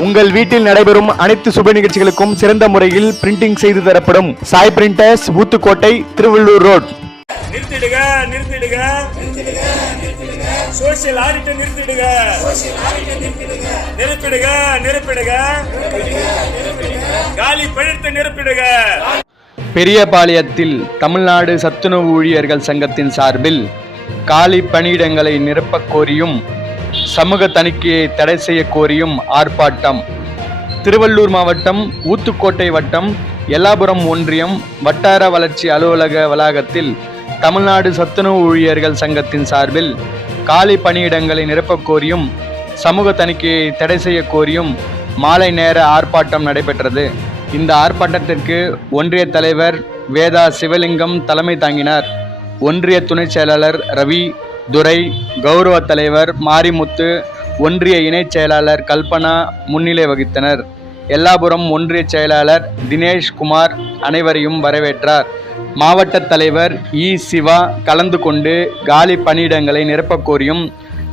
உங்கள் வீட்டில் நடைபெறும் அனைத்து சுப நிகழ்ச்சிகளுக்கும் சிறந்த முறையில் பிரிண்டிங் செய்து தரப்படும் சாய் பிரிண்டர்ஸ் ஊத்துக்கோட்டை திருவள்ளூர் ரோட் நிறுத்திடுக நிறுத்திடுக சோசியல் ஆடிட்டை நிறுத்திடுக நிரப்பிடுக நிரப்பிடுக காலி பழுத்த நிரப்பிடுக பெரியபாளையத்தில் தமிழ்நாடு சத்துணவு ஊழியர்கள் சங்கத்தின் சார்பில் காலி பணியிடங்களை நிரப்பக் கோரியும் சமூக தணிக்கையை தடை செய்ய கோரியும் ஆர்ப்பாட்டம். திருவள்ளூர் மாவட்டம் ஊத்துக்கோட்டை வட்டம் எல்லாபுரம் ஒன்றியம் வட்டார வளர்ச்சி அலுவலக வளாகத்தில் தமிழ்நாடு சத்துணவு ஊழியர்கள் சங்கத்தின் சார்பில் காலி பணியிடங்களை நிரப்பக் கோரியும் சமூக தணிக்கையை தடை செய்ய கோரியும் மாலை நேர ஆர்ப்பாட்டம் நடைபெற்றது. இந்த ஆர்ப்பாட்டத்திற்கு ஒன்றிய தலைவர் வேதா சிவலிங்கம் தலைமை தாங்கினார். ஒன்றிய துணைச் செயலாளர் ரவி துரை கௌரவ தலைவர் மாரிமுத்து ஒன்றிய இணைச் செயலாளர் கல்பனா முன்னிலை வகித்தனர். எல்லாபுரம் ஒன்றிய செயலாளர் தினேஷ் குமார் அனைவரையும் வரவேற்றார். மாவட்ட தலைவர் இ. சிவா கலந்து கொண்டு காலி பணியிடங்களை நிரப்பக் கோரியும்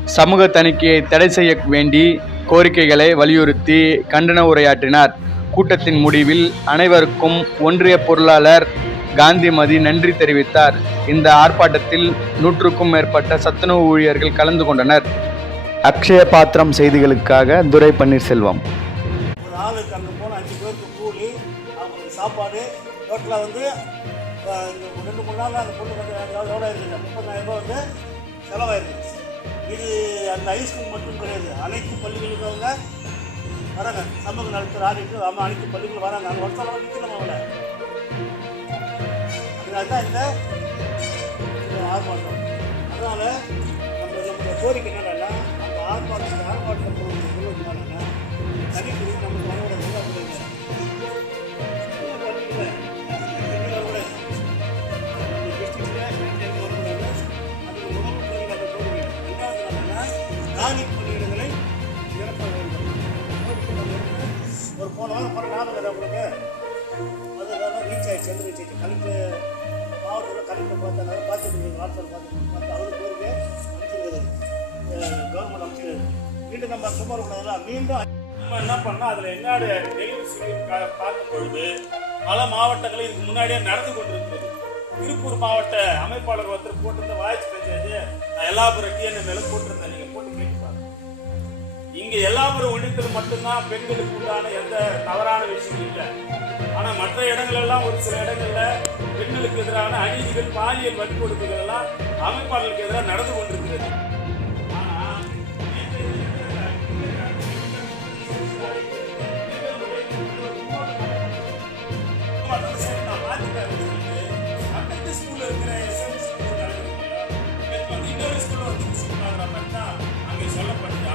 சமூக தணிக்கையை தடை செய்ய வேண்டி கோரிக்கைகளை வலியுறுத்தி கண்டன உரையாற்றினார். கூட்டத்தின் முடிவில் அனைவருக்கும் ஒன்றிய பொருளாளர் காந்திமதி நன்றி தெரிவித்தார். இந்த ஆர்ப்பாட்டத்தில் நூற்றுக்கும் மேற்பட்ட சத்துணவு ஊழியர்கள் கலந்து கொண்டனர். அக்ஷய பாத்திரம் செய்திகளுக்காக துரை பன்னீர்செல்வம். ஒரு ஆளுக்கு அங்கே போன அஞ்சு பேருக்கு கூலி அவங்களுக்கு சாப்பாடு டோட்டலாக வந்து அஹ், இந்த ஒரு ரெண்டு மூணு நாள் அந்த பொண்ணு வந்து எவ்வளோ எவ்வளோ இருக்குங்க முப்பதாயிரம் ரூபாய் வந்து செலவாயிருக்கு இது அந்த ஹைஸ்கூல் மட்டும் கிடையாது. அனைத்து பள்ளிகளுக்கும் அவங்க வராங்க. சமூக நலத்துறை ஆடிட்டு ஆமாம் அனைத்து பள்ளிகளும் வராங்க. அங்கே வருஷம் நிற்கணும் அவங்கள? அதனால தான் ஆர்ப்பாட்டம். அதனால் நம்ம நம்மளுடைய கோரிக்கை என்னென்னா அந்த ஆர்ப்பாட்டம் ஆர்ப்பாட்டம் என்னன்னா தனிக்குழு நம்ம வரோட ஒரு போன வாரம் போன ஞாபகம் உங்களுக்கு? அதெல்லாம் ரீச் ஆகிடுச்சு எந்த ரீச் ஆகிடுச்சு கலெக்டர் மாவட்டத்தில் கலெக்டர் பார்த்தாங்க பார்த்துட்டு வாட்ஸ்அப் பார்த்து பார்த்து அவருக்கு பேருக்கு அமைச்சிருக்கிறது கவர்மெண்ட் அமைச்சிருக்கிறது மீண்டும் நம்ம சும்மா இருக்கக்கூடாதுல்ல மீண்டும் நம்ம என்ன பண்ணால் அதில் என்னோட டெலிவரி பார்க்கும் பொழுது பல மாவட்டங்களில் இதுக்கு முன்னாடியே நடந்து கொண்டிருக்கிறது. திருப்பூர் மாவட்ட அமைப்பாளர் ஒருத்தர் போட்டிருந்த வாய்ஸ் மெசேஜ் நான் எல்லாபுரம் டிஎன்எம்ல போட்டிருந்தேன். நீங்கள் போட்டு கேட்டு இங்க எல்லாபுரம் ஒன்றியத்தில் மட்டும்தான் பெண்களுக்கு உண்டான எந்த தவறான விஷயம் இல்லை. ஆனா மற்ற இடங்கள் எல்லாம் ஒரு சில இடங்கள்ல பெண்களுக்கு எதிரான அநீதிகள் பாலியல் வன்கொடுமைகள் எல்லாம் அமைப்பாளர்களுக்கு எதிராக நடந்து கொண்டிருக்கிறது. மற்ற இருக்கிற இன்னொரு ஸ்கூல்ல வந்து அங்கே சொல்லப்பட்டது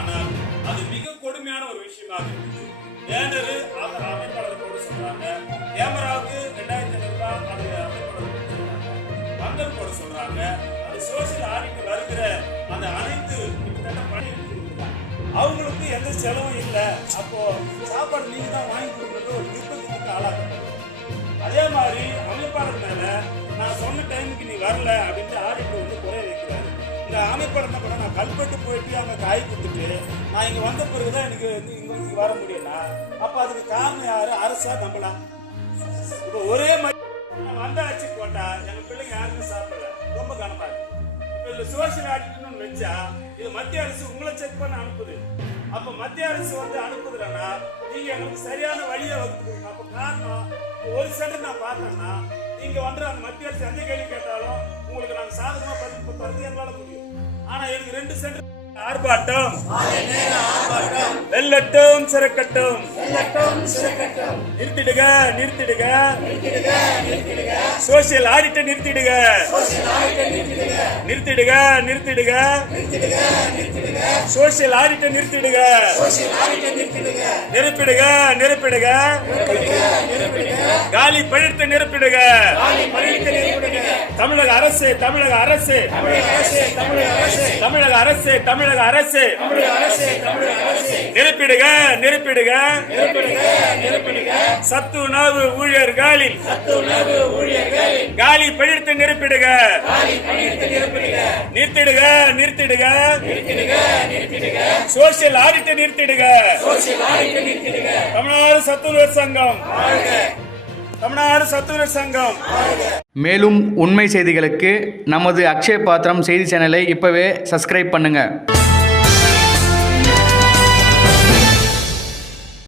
அது மிக கொடுமையான ஒரு விஷயமா இருக்குது பேனரு அந்த அமைப்பாளர் போட சொல்றாங்க கேமராவுக்கு ரெண்டாயிரத்தி ஐநூறு ரூபாய் அது அமைப்பாளர் போட சொல்றாங்க பந்தல் போட சொல்றாங்க அது சோசியல் ஆடிட் வருகிற அந்த அனைத்து அவங்களுக்கு எந்த செலவும் இல்லை. அப்போ சாப்பாடு நீங்க தான் வாங்கி கொடுக்கறது ஒரு விருப்பத்துக்கு ஆளாக்கப்படுது அதே மாதிரி அமைப்பாளர் மேல நான் சொன்ன டைமுக்கு நீ வரல அப்படின்ட்டு ஆடிட்டு வந்து குறை வைக்கிறாரு. இந்த அமைப்பாளர் என்ன பண்ண நான் கல்பட்டு போயிட்டு அவங்க காய் நான் இங்கே வந்த பிறகு தான் எனக்கு வந்து இங்கே இங்கே வர முடியல அப்போ அதுக்கு காரணம் யார்? அரசா நம்பலாம் இப்போ ஒரே மாதிரி வந்தாச்சு போட்டா எங்கள் பிள்ளைங்க யாருமே சாப்பிடல. ரொம்ப கனமாக இருக்கு. இப்ப இந்த சோசியல் ஆடிட்னு வச்சா இது மத்திய அரசு உங்களை செக் பண்ண அனுப்புது. அப்போ மத்திய அரசு வந்து அனுப்புதுன்னா நீங்கள் எங்களுக்கு சரியான வழியை வகுத்துக்கணும் அப்போ காரணம் ஒரு சென்டர் நான் பார்த்தேன்னா நீங்கள் வந்து அந்த மத்திய அரசு எந்த கேள்வி கேட்டாலும் உங்களுக்கு நாங்கள் சாதகமாக பதில் தரது எங்களால் முடியும். ஆனால் எனக்கு ரெண்டு சென்டர் ஆர்ப்பாட்டம். வெல்லட்டும் சிறக்கட்டும். நிறுத்திடுக நிறுத்திடுக. சோசியல் ஆடிட்டை நிறுத்திடுக. நிறுத்திடுக. நிறுத்திடுக சோசியல் ஆடிட்டை நிறுத்திடுக. நிரப்பிடுக நிரப்பிடுக. காலி பழித்து நிரப்பிடுக. தமிழக அரசு தமிழக அரசு. தமிழக அரசு தமிழக அரசு. நிரப்பிடுக நிரப்பிடுக. சத்து உணவு ஊழியர்களில். காலி பழித்து நிரப்பிடுக. நிறுத்திடுக நிறுத்திடுக. சோசியல் ஆடிட்டை நிறுத்திடுக. தமிழ்நாடு சத்துணர் சங்கம். தமிழ்நாடு சத்துணர் சங்கம். மேலும் உண்மை செய்திகளுக்கு நமது அக்ஷய பாத்திரம் செய்தி சேனலை இப்போவே சப்ஸ்கிரைப் பண்ணுங்கள்